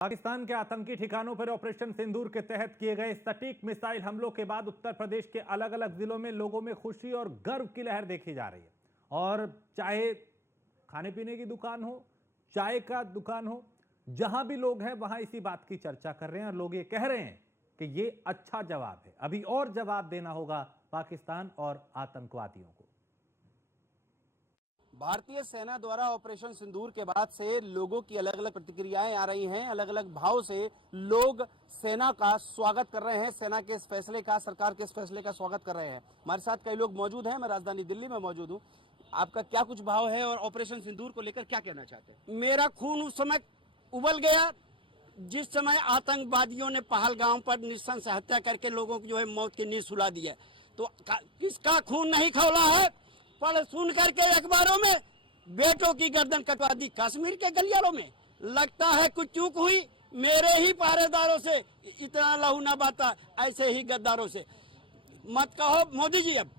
पाकिस्तान के आतंकी ठिकानों पर ऑपरेशन सिंदूर के तहत किए गए सटीक मिसाइल हमलों के बाद उत्तर प्रदेश के अलग अलग जिलों में लोगों में खुशी और गर्व की लहर देखी जा रही है। और चाहे खाने पीने की दुकान हो, चाय का दुकान हो, जहां भी लोग हैं वहां इसी बात की चर्चा कर रहे हैं और लोग ये कह रहे हैं कि ये अच्छा जवाब है। अभी और जवाब देना होगा पाकिस्तान और आतंकवादियों को। भारतीय सेना द्वारा ऑपरेशन सिंदूर के बाद से लोगों की अलग अलग प्रतिक्रियाएं आ रही हैं। अलग अलग भाव से लोग सेना का स्वागत कर रहे हैं, सेना के इस फैसले का, सरकार के इस फैसले का स्वागत कर रहे हैं। हमारे साथ कई लोग मौजूद हैं। मैं राजधानी दिल्ली में मौजूद हूँ। आपका क्या कुछ भाव है और ऑपरेशन सिंदूर को लेकर क्या कहना चाहते हैं? मेरा खून उस समय उबल गया जिस समय आतंकवादियों ने पहलगाम पर नृशंस हत्या करके लोगों की जो है मौत की नींद सुला दी है। तो किसका खून नहीं खौला है? पढ़ सुन करके अखबारों में बेटों की गर्दन कटवा दी कश्मीर के गलियारों में। लगता है कुछ चूक हुई। मेरे ही पहरेदारों से इतना लहू न बहता, ऐसे ही गद्दारों से मत कहो। मोदी जी, अब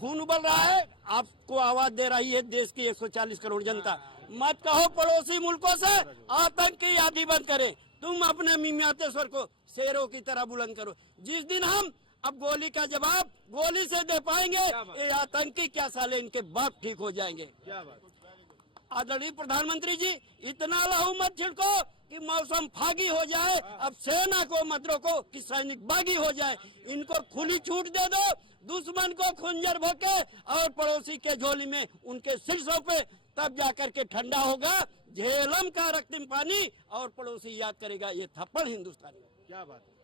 खून उबल रहा है, आपको आवाज दे रही है देश की 140 करोड़ जनता। मत कहो पड़ोसी मुल्कों से आतंकी आदि बंद करें। तुम अपने मियातेश्वर को शेरों की तरह बुलंद करो। जिस दिन हम अब गोली का जवाब गोली से दे पाएंगे, ये आतंकी क्या साले इनके बाप ठीक हो जाएंगे। क्या बात? आदरणीय प्रधानमंत्री जी, इतना लहू मत छिड़को कि मौसम फागी हो जाए। अब सेना को मत रोको कि सैनिक बागी हो जाए। इनको खुली छूट दे दो, दुश्मन को खंजर भोंके और पड़ोसी के झोली में उनके शीर्षों पे, तब जाकर के ठंडा होगा झेलम का रक्तम पानी और पड़ोसी याद करेगा ये थप्पड़ हिंदुस्तानी। क्या बात है?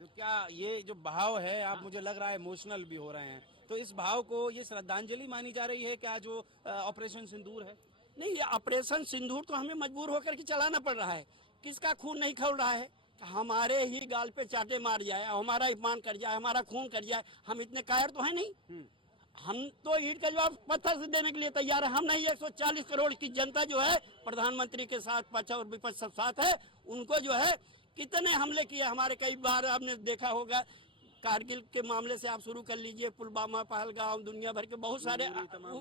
तो क्या ये जो भाव है, आप मुझे लग रहा है इमोशनल भी हो रहे हैं, तो इस भाव को ये श्रद्धांजलि मानी जा रही है क्या जो ऑपरेशन सिंदूर है? नहीं, ये ऑपरेशन सिंदूर तो हमें मजबूर होकर के चलाना पड़ रहा है। किसका खून नहीं खौल रहा है? हमारे ही गाल पे चाटे मार जाए, हमारा अपमान कर जाए, हमारा खून कर जाए। हम इतने कायर तो है नहीं। हम तो ईंट का जवाब पत्थर से देने के लिए तैयार है। हम नहीं, 140 करोड़ की जनता जो है प्रधानमंत्री के साथ, पक्ष और विपक्ष सब साथ है। उनको जो है कितने हमले किए हमारे, कई बार आपने देखा होगा। कारगिल के मामले से आप शुरू कर लीजिए, पुलवामा, पहलगाम, दुनिया भर के बहुत सारे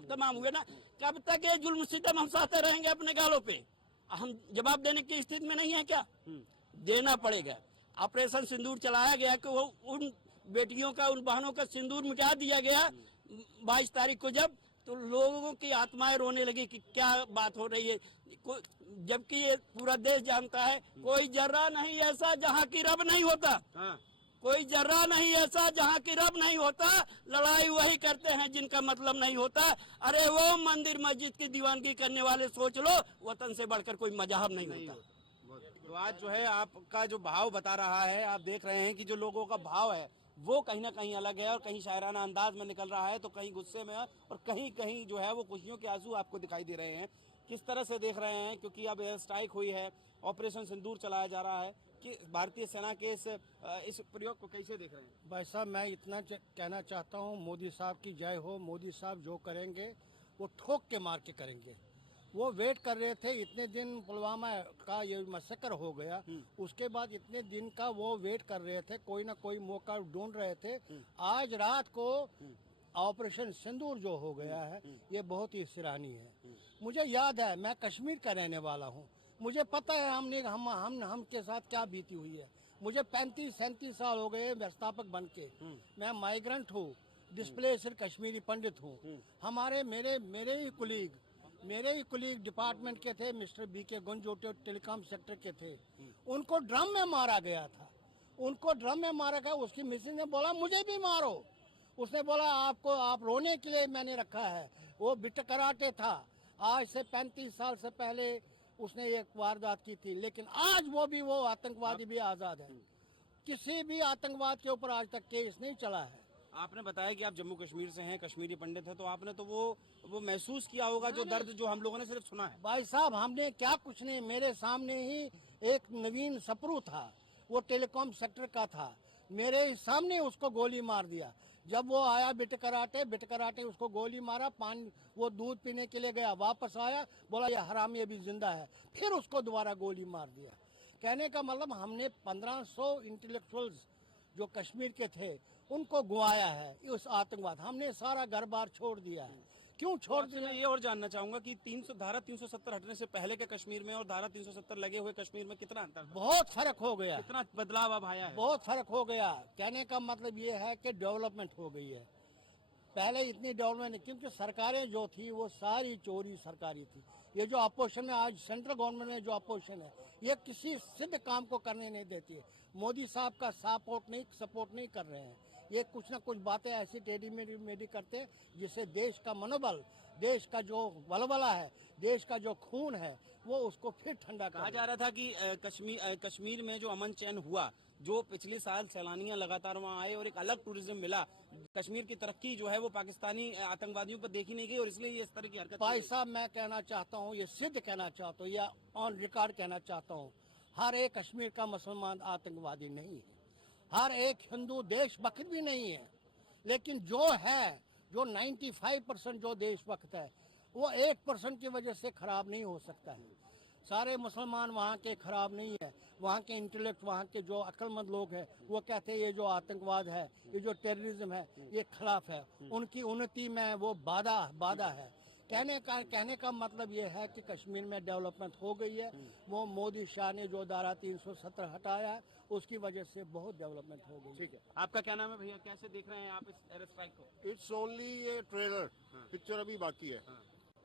तमाम हुए ना। कब तक ये जुल्म सितम हम सहते रहेंगे अपने गालों पे? हम जवाब देने की स्थिति में नहीं है क्या? देना पड़ेगा। ऑपरेशन सिंदूर चलाया गया कि वो उन बेटियों का, उन बहनों का सिंदूर मिटा दिया गया 22 तारीख को, जब तो लोगों की आत्माएं रोने लगी कि क्या बात हो रही है। जबकि ये पूरा देश जानता है कोई जर्रा नहीं ऐसा जहाँ की रब नहीं होता। कोई जर्रा नहीं ऐसा जहाँ की रब नहीं होता। लड़ाई वही करते हैं जिनका मतलब नहीं होता। अरे वो मंदिर मस्जिद की दीवानगी करने वाले सोच लो, वतन से बढ़कर कोई मजहब नहीं होता। तो आज जो है आपका जो भाव बता रहा है, आप देख रहे हैं कि जो लोगों का भाव है वो कहीं ना कहीं अलग है और कहीं शायराना अंदाज में निकल रहा है, तो कहीं गुस्से में और कहीं कहीं जो है वो खुशियों के आंसू आपको दिखाई दे रहे हैं। किस तरह से देख रहे हैं, क्योंकि अब एयर स्ट्राइक हुई है, ऑपरेशन सिंदूर चलाया जा रहा है, कि भारतीय सेना के इस प्रयोग को कैसे देख रहे हैं? भाई साहब, मैं इतना कहना चाहता हूँ, मोदी साहब की जय हो। मोदी साहब जो करेंगे वो ठोक के मार के करेंगे। वो वेट कर रहे थे इतने दिन, पुलवामा का ये मसकर हो गया, उसके बाद इतने दिन का वो वेट कर रहे थे, कोई ना कोई मौका ढूंढ रहे थे। आज रात को ऑपरेशन सिंदूर जो हो गया है, ये बहुत ही सराहनीय है। मुझे याद है, मैं कश्मीर का रहने वाला हूँ, मुझे पता है हम के साथ क्या बीती हुई है। मुझे 35-37 साल हो गए व्यवस्थापक बन के। मैं माइग्रेंट हूँ, डिस्प्लेस्ड कश्मीरी पंडित हूँ। हमारे मेरे ही कुलीग डिपार्टमेंट के थे, मिस्टर BK गुंज, जो टेलीकॉम सेक्टर के थे। उनको ड्रम में मारा गया था। उसकी मिसेज ने बोला मुझे भी मारो। उसने बोला आप रोने के लिए मैंने रखा है। वो बिट कराटे था। आज से 35 साल से पहले उसने एक वारदात की थी, लेकिन आज वो आतंकवादी भी आजाद है। किसी भी आतंकवाद के ऊपर आज तक केस नहीं चला है। आपने बताया कि आप जम्मू कश्मीर से हैं, कश्मीरी पंडित हैं, तो आपने तो वो महसूस किया होगा जो दर्द जो हम लोगों ने सिर्फ सुना है। भाई साहब, हमने क्या कुछ नहीं, मेरे सामने ही एक नवीन सप्रू था, वो टेलीकॉम सेक्टर का था, मेरे सामने उसको गोली मार दिया। जब वो आया बिट कराटे उसको गोली मारा, पानी वो दूध पीने के लिए गया, वापस आया, बोला ये हरामी अभी जिंदा है, फिर उसको दोबारा गोली मार दिया। कहने का मतलब हमने 1500 इंटेलेक्चुअल्स जो कश्मीर के थे उनको गुआया है। उस आतंकवाद हमने सारा घर बार छोड़ दिया है। क्यों छोड़ आपसे दिया? मैं ये और जानना चाहूंगा कि धारा 370 हटने से पहले के कश्मीर में और धारा 370 लगे हुए कश्मीर में कितना अंतर था? बहुत फर्क हो गया, कितना बदलाव अब आया है? बहुत फर्क हो गया। कहने का मतलब ये है कि डेवलपमेंट हो गई है। पहले इतनी डेवलपमेंट नहीं, क्योंकि सरकारें जो थी वो सारी चोरी सरकारी थी। ये जो अपोजिशन में आज सेंट्रल गवर्नमेंट में जो अपोजिशन है, ये किसी सिद्ध काम को करने नहीं देती है। मोदी साहब का सपोर्ट नहीं कर रहे हैं। ये कुछ ना कुछ बातें ऐसी टेढ़ी मेढ़ी करते हैं जिससे देश का मनोबल, देश का जो बलबला है, देश का जो खून है, वो उसको फिर ठंडा कहा कर जा रहा था कि कश्मीर में जो अमन चैन हुआ, जो पिछले साल सैलानियां लगातार वहां आए और एक अलग टूरिज्म मिला, कश्मीर की तरक्की जो है वो पाकिस्तानी आतंकवादियों पर देखी नहीं गई और इसलिए ये इस तरह की हरकत भाई की गई। साहब, मैं कहना चाहता हूँ, ये सिद्ध कहना चाहता हूँ या ऑन रिकॉर्ड कहना चाहता हूँ, हर एक कश्मीर का मुसलमान आतंकवादी नहीं है, हर एक हिंदू देशभक्त भी नहीं है। लेकिन जो है, जो 95% जो देशभक्त है, वो 1% की वजह से खराब नहीं हो सकता है। सारे मुसलमान वहाँ के खराब नहीं है। वहाँ के इंटेलेक्ट, वहाँ के जो अक्लमंद लोग हैं, वो कहते हैं ये जो आतंकवाद है, ये जो टेररिज्म है, ये खिलाफ है। उनकी उन्नति में वो बाधा है। कहने का मतलब ये है कि कश्मीर में डेवलपमेंट हो गई है। वो मोदी शाह ने जो धारा 370 हटाया है, उसकी वजह से बहुत डेवलपमेंट हो गई। ठीक है, आपका क्या नाम है भैया, कैसे देख रहे हैं आप इस एयर स्ट्राइक को? इट्स ओनली ये ट्रेलर, पिक्चर अभी बाकी है।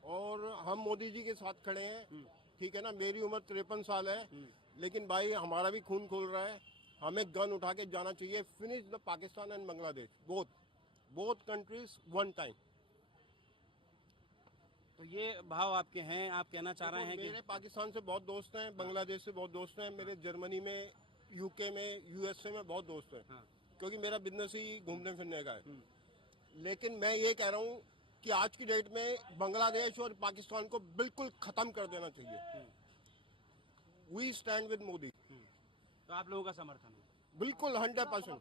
और हम मोदी जी के साथ खड़े हैं, ठीक है ना। मेरी उम्र 53 साल है, लेकिन भाई हमारा भी खून खोल रहा है। हमें गन उठा के जाना चाहिए। Finish the Pakistan and Bangladesh, both countries one time. तो ये भाव आपके हैं, आप कहना चाह रहे हैं कि मेरे पाकिस्तान से बहुत दोस्त हैं, बांग्लादेश से बहुत दोस्त हैं, मेरे जर्मनी में, यूके में, यूएसए में बहुत दोस्त हैं, क्योंकि मेरा बिजनेस ही घूमने फिरने का है। लेकिन मैं ये कह रहा हूँ कि आज की डेट में बांग्लादेश और पाकिस्तान को बिल्कुल खत्म कर देना चाहिए। We stand with Modi. तो आप लोगों का समर्थन है? बिल्कुल 100%,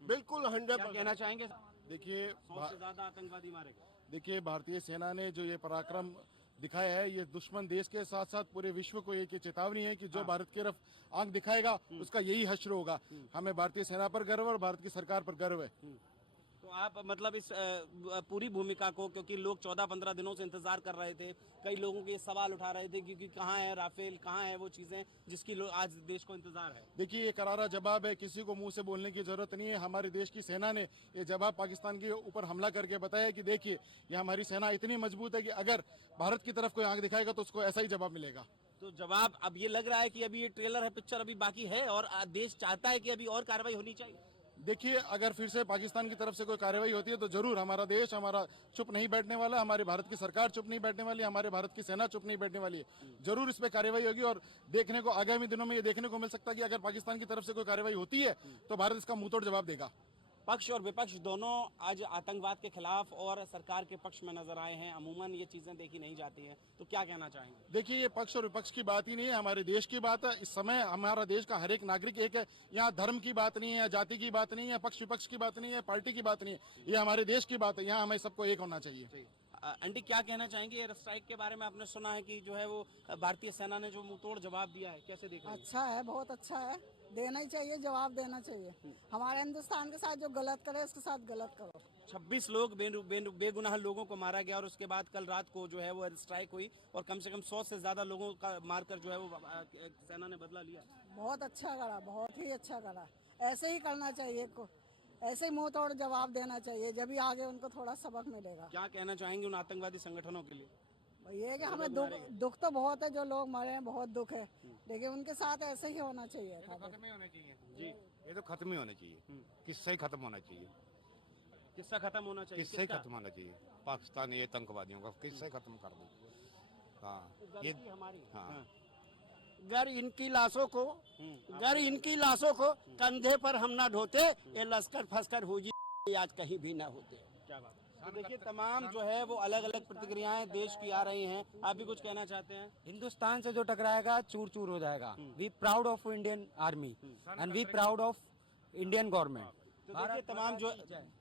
बिल्कुल क्या 100%। कहना चाहेंगे? देखिए 100 से ज्यादा आतंकवादी मारे गए। देखिए भारतीय सेना ने जो ये पराक्रम दिखाया है, ये दुश्मन देश के साथ साथ पूरे विश्व को एक चेतावनी है कि जो भारत की तरफ आंख दिखाएगा उसका यही हश्र होगा। हमें भारतीय सेना पर गर्व और भारत की सरकार पर गर्व है। तो आप मतलब इस पूरी भूमिका को, क्योंकि लोग 14-15 दिनों से इंतजार कर रहे थे, कई लोगों के ये सवाल उठा रहे थे क्योंकि कहाँ है राफेल, कहाँ है वो चीजें जिसकी आज देश को इंतजार है। देखिए ये करारा जवाब है, किसी को मुंह से बोलने की जरूरत नहीं है। हमारे देश की सेना ने ये जवाब पाकिस्तान के ऊपर हमला करके बताया कि देखिए ये हमारी सेना इतनी मजबूत है कि अगर भारत की तरफ कोई आंख दिखाएगा तो उसको ऐसा ही जवाब मिलेगा। तो जवाब अब ये लग रहा है कि अभी ये ट्रेलर है, पिक्चर अभी बाकी है और देश चाहता है कि अभी और कार्रवाई होनी चाहिए। देखिए अगर फिर से पाकिस्तान की तरफ से कोई कार्रवाई होती है तो जरूर हमारा देश चुप नहीं बैठने वाला, हमारे भारत की सरकार चुप नहीं बैठने वाली, हमारे भारत की सेना चुप नहीं बैठने वाली है। जरूर इस पे कार्रवाई होगी और देखने को आगामी दिनों में ये देखने को मिल सकता है कि अगर पाकिस्तान की तरफ से कोई कार्रवाई होती है तो भारत इसका मुंहतोड़ जवाब देगा। पक्ष और विपक्ष दोनों आज आतंकवाद के खिलाफ और सरकार के पक्ष में नजर आए हैं। अमूमन ये चीजें देखी नहीं जाती हैं, तो क्या कहना चाहेंगे? देखिए ये पक्ष और विपक्ष की बात ही नहीं है, हमारे देश की बात है। इस समय हमारा देश का हर एक नागरिक एक है। यहाँ धर्म की बात नहीं है, जाति की बात नहीं है, पक्ष विपक्ष की बात नहीं है, पार्टी की बात नहीं है, ये हमारे देश की बात है। यहाँ हमें सबको एक होना चाहिए। आंटी क्या कहना चाहेंगे एयर स्ट्राइक के बारे में? आपने सुना है कि जो है वो भारतीय सेना ने जो मुंहतोड़ जवाब दिया है, कैसे देख रहे हैं? अच्छा है, बहुत अच्छा है, देना ही चाहिए, जवाब देना चाहिए। हमारे हिंदुस्तान के साथ जो गलत करे उसके साथ गलत करो। 26 लोग बेगुनाह लोगों को मारा गया और उसके बाद कल रात को जो है वो एयर स्ट्राइक हुई और कम से कम 100 से ज्यादा लोगों का मारकर जो है वो सेना ने बदला लिया। बहुत अच्छा करा, बहुत ही अच्छा करा। ऐसे ही करना चाहिए, ऐसे ही मुंह तोड़ जवाब देना चाहिए, जब भी आगे उनको थोड़ा सबक मिलेगा। क्या कहना चाहेंगे उन आतंकवादी संगठनों के लिए? ये है कि हमें दुख तो बहुत है, जो लोग मरे हैं बहुत दुख है, लेकिन उनके साथ ऐसे ही होना चाहिए था। खत्म ही होना चाहिए जी, ये तो खत्म ही होना चाहिए। किससे ही खत्म होना चाहिए, किस्सा खत्म होना चाहिए, किससे ही खत्म होना चाहिए। पाकिस्तानी आतंकवादियों का किससे खत्म कर दो। हाँ ये हमारी हाँ अगर इनकी लाशों को कंधे पर हम ना ढोते, ये लश्कर फसकर हो जी आज कहीं भी ना होते। क्या बात है। तो देखिए तमाम जो है वो अलग अलग प्रतिक्रियाएं देश की आ रही हैं। आप भी कुछ कहना चाहते हैं? हिंदुस्तान से जो टकराएगा चूर चूर हो जाएगा। We proud of Indian army and we proud of Indian government. तो देखिए तमाम जो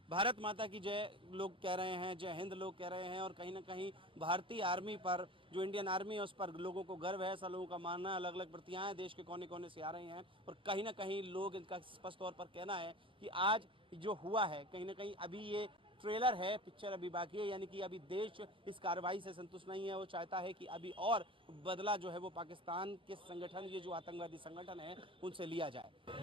भारत माता की जय लोग कह रहे हैं, जय हिंद लोग कह रहे हैं और कहीं ना कहीं भारतीय आर्मी पर, जो इंडियन आर्मी है उस पर लोगों को गर्व है। ऐसा लोगों का मानना है। अलग अलग प्रतिक्रियाएं देश के कोने कोने से आ रही हैं और कहीं ना कहीं लोग इनका स्पष्ट तौर पर कहना है कि आज जो हुआ है कहीं ना कहीं अभी ये ट्रेलर है, पिक्चर अभी बाकी है, यानी कि अभी देश इस कार्रवाई से संतुष्ट नहीं है। वो चाहता है कि अभी और बदला जो है वो पाकिस्तान के संगठन, ये जो आतंकवादी संगठन है, उनसे लिया जाए।